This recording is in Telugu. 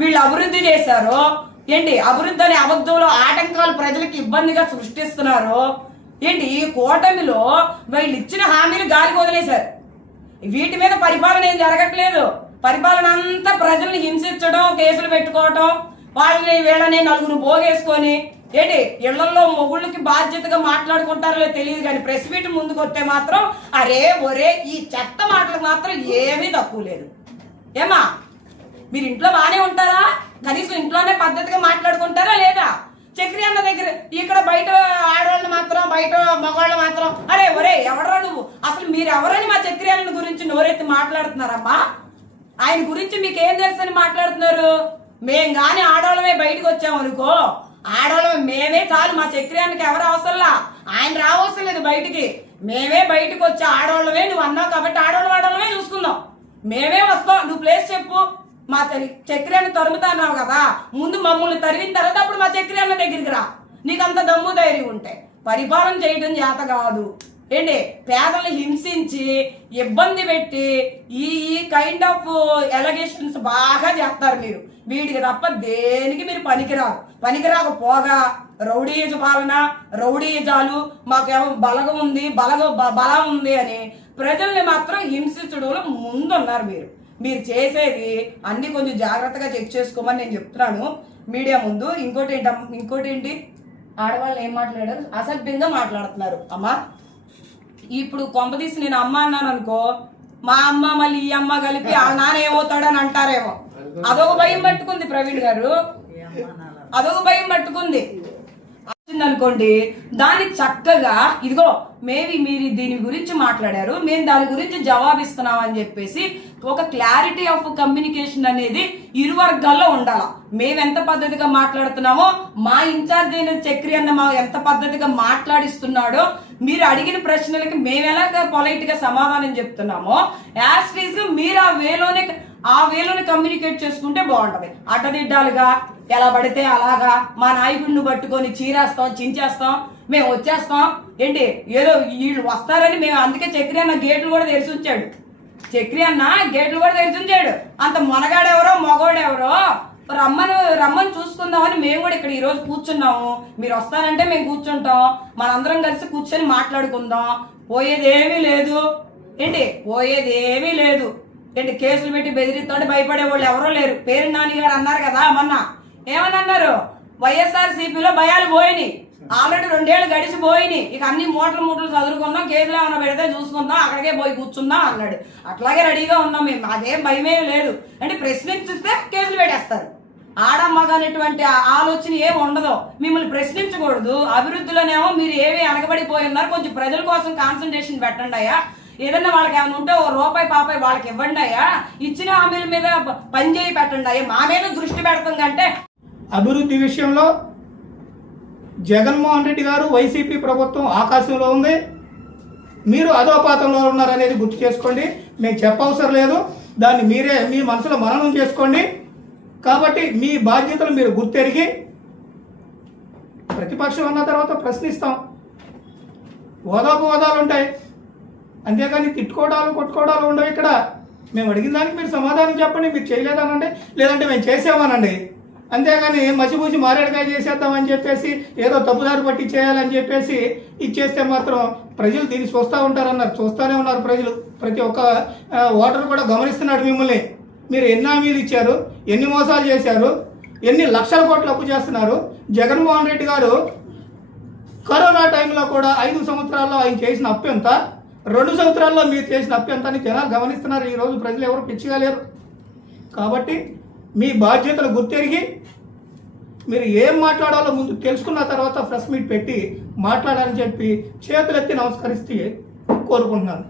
వీళ్ళు అభివృద్ధి చేశారు ఏంటి? అభివృద్ధి అనే అబద్ధంలో ఆటంకాలు ప్రజలకు ఇబ్బందిగా సృష్టిస్తున్నారు ఏంటి? ఈ కూటమిలో వీళ్ళు ఇచ్చిన హామీలు గాలికి వదిలేశారు. వీటి మీద పరిపాలన ఏం జరగట్లేదు. పరిపాలన అంతా ప్రజల్ని హింసించడం, కేసులు పెట్టుకోవటం, వాళ్ళని వీళ్ళని నలుగురు పోగేసుకొని ఏంటి ఇళ్లలో మొగుళ్ళకి బాధ్యతగా మాట్లాడుకుంటారో తెలియదు కానీ ప్రెస్ మీట్ ముందుకు వస్తే మాత్రం అరే ఒరే ఈ చెత్త మాటలకు మాత్రం ఏమీ తక్కువ లేదు. ఏమా మీరు ఇంట్లో బాగానే ఉంటారా? కనీసం ఇంట్లోనే పద్ధతిగా మాట్లాడుకుంటారా లేదా? చక్రి అన్న దగ్గర ఇక్కడ బయట ఆడవాళ్ళు మాత్రం, బయట మగవాళ్ళు మాత్రం అరే ఒరే ఎవడరా నువ్వు, అసలు మీరు ఎవరని మా చక్రి అన్న గురించి నోరెత్తి మాట్లాడుతున్నారమ్మా? ఆయన గురించి మీకు ఏం తెలుసని మాట్లాడుతున్నారు? మేం గాని ఆడవాళ్ళమే బయటకు వచ్చామనుకో, ఆడవాళ్ళమే మేమే చాలు, మా చక్రి అన్నకి ఎవరు అవసరంలా, ఆయన రావసరం లేదు బయటికి. మేమే బయటకు వచ్చి ఆడవాళ్ళమే, నువ్వు అన్నావు కాబట్టి ఆడవాళ్ళమే చూసుకుందాం, మేమే వస్తాం, నువ్వు ప్లేస్ చెప్పు. మా చక్రి అన్న తరుముతా అన్నావు కదా, ముందు మమ్మల్ని తరిగిన తర్వాత అప్పుడు మా చక్రి అన్న దగ్గరికి రా, నీకంత దమ్ము ధైర్యం ఉంటే. పరిపాలన చేయడం చేత కాదు ఏంటి? పేదలను హింసించి ఇబ్బంది పెట్టి ఈ కైండ్ ఆఫ్ ఎలిగేషన్స్ బాగా చేస్తారు మీరు. వీడికి తప్ప దేనికి మీరు పనికిరాకపోగా రౌడీజ పాలన, రౌడీజాలు, మాకేమో బలగం ఉంది, బలం ఉంది అని ప్రజల్ని మాత్రం హింసించడంలో ముందున్నారు మీరు. మీరు చేసేది అన్ని కొంచెం జాగ్రత్తగా చెక్ చేసుకోమని నేను చెప్తున్నాను మీడియా ముందు. ఇంకోటి ఏంటి ఆడవాళ్ళు ఏం మాట్లాడారు? అసభ్యంగా మాట్లాడుతున్నారు. అమ్మా ఇప్పుడు కొంపదీసి నేను అమ్మ అన్నాను అనుకో, మా అమ్మ మళ్ళీ ఈ అమ్మ కలిపి ఆ నాన్న ఏమవుతాడని అంటారేమో. అదొక భయం పట్టుకుంది ప్రవీణ్ గారు, అదొక భయం పట్టుకుంది అనుకోండి. దాన్ని చక్కగా ఇదిగో మేబీ మీరు దీని గురించి మాట్లాడారు, మేము దాని గురించి జవాబిస్తున్నాం అని చెప్పేసి ఒక క్లారిటీ ఆఫ్ కమ్యూనికేషన్ అనేది ఇరు వర్గాల్లో ఉండాలా. మేము ఎంత పద్ధతిగా మాట్లాడుతున్నామో, మా ఇన్ఛార్జ్ అయిన చక్రి అన్న మా ఎంత పద్ధతిగా మాట్లాడిస్తున్నాడో, మీరు అడిగిన ప్రశ్నలకి మేము ఎలాగ పొలైట్ గా సమాధానం చెప్తున్నామో యాజ్ టీజ్ మీరు ఆ వేలోనే కమ్యూనికేట్ చేసుకుంటే బాగుంటది. అడ్డదిడ్డాలుగా ఎలా పడితే అలాగా మా నాయకుడిని పట్టుకొని చీరేస్తాం, చించేస్తాం, మేము వచ్చేస్తాం ఏంటి? ఏదో వీళ్ళు వస్తారని మేము అందుకే చక్రి అన్న గేట్లు కూడా తెరిచి ఉంచాడు. అంత మొనగాడెవరో మగోడెవరో రమ్మని చూసుకుందామని మేము కూడా ఇక్కడ ఈరోజు కూర్చున్నాము. మీరు వస్తారంటే మేము కూర్చుంటాం, మనందరం కలిసి కూర్చొని మాట్లాడుకుందాం. పోయేదేమీ లేదు ఏంటి? కేసులు పెట్టి బెదిరిస్తుంటే భయపడే వాళ్ళు ఎవరో లేరు. పేరు నాని గారు అన్నారు కదా మొన్న, ఏమని అన్నారు? వైఎస్ఆర్సీపీలో భయాలు పోయినాయి, ఆల్రెడీ 2 ఏళ్ళు గడిచిపోయినాయి, ఇక అన్ని మూటలు చదువుకుందాం, కేసులు ఏమైనా పెడితే చూసుకుందాం, అక్కడికే పోయి కూర్చుందాం అన్నాడు. అట్లాగే రెడీగా ఉన్నాం మేము, అదేం భయమే లేదు. అంటే ప్రశ్నించిస్తే కేసులు పెట్టేస్తారు. ఆడమ్మగానేటువంటి ఆలోచన ఏమి ఉండదు. మిమ్మల్ని ప్రశ్నించకూడదు. అభివృద్ధిలోనేమో మీరు ఏమి అనగబడిపోయి ఉన్నారు, కొంచెం ప్రజల కోసం కాన్సన్ట్రేషన్ పెట్టండి అయ్యా. ఏదన్నా వాళ్ళకి ఏమైనా ఉంటే ఓ రూపాయి పాపాయి వాళ్ళకి ఇవ్వండి అయ్యా. ఇచ్చిన హామీల మీద పనిచేయి పెట్టండి అయ్యా. మా మీద దృష్టి పెడతాం కంటే అభివృద్ధి విషయంలో జగన్మోహన్ రెడ్డి గారు వైసీపీ ప్రభుత్వం ఆకాశంలో ఉంది, మీరు అధోపాతంలో ఉన్నారనేది గుర్తు చేసుకోండి. మేము చెప్పవసరం లేదు, దాన్ని మీరే మీ మనసులో మననం చేసుకోండి. కాబట్టి మీ బాధ్యతలు మీరు గుర్తెరిగి ప్రతిపక్షం అన్న తర్వాత ప్రశ్నిస్తాం. హోదాలు ఉంటాయి, అంతేకాని తిట్టుకోవడాలు కొట్టుకోవడాలు ఉండవు. ఇక్కడ మేము అడిగిన దానికి మీరు సమాధానం చెప్పండి. మీరు చేయలేదనండి, లేదంటే మేము చేసామనండి. అంతేగాని మసిపూసి మారేడుకాయ చేసేద్దామని చెప్పేసి ఏదో తప్పుదారి పట్టి చేయాలని చెప్పేసి ఇచ్చేస్తే మాత్రం ప్రజలు దీన్ని చూస్తూనే ఉన్నారు ప్రజలు. ప్రతి ఒక్క ఓటర్ కూడా గమనిస్తున్నాడు మిమ్మల్ని. మీరు ఎన్ని హామీలు ఇచ్చారు, ఎన్ని మోసాలు చేశారు, ఎన్ని లక్షల కోట్లు అప్పు చేస్తున్నారు. జగన్మోహన్ రెడ్డి గారు కరోనా టైంలో కూడా 5 సంవత్సరాల్లో ఆయన చేసిన అప్పు ఎంత, 2 సంవత్సరాల్లో మీరు చేసిన అప్పు ఎంత అని జనాలు గమనిస్తున్నారు. ఈరోజు ప్రజలు ఎవరు పిచ్చిగా లేరు. కాబట్టి మీ బాధ్యతలు గుర్తెరిగి మీరు ఏం మాట్లాడాలో ముందు తెలుసుకున్న తర్వాత ప్రెస్ మీట్ పెట్టి మాట్లాడాలని చెప్పి చేతులెత్తి నమస్కరిస్తే కోరుకుంటున్నాను.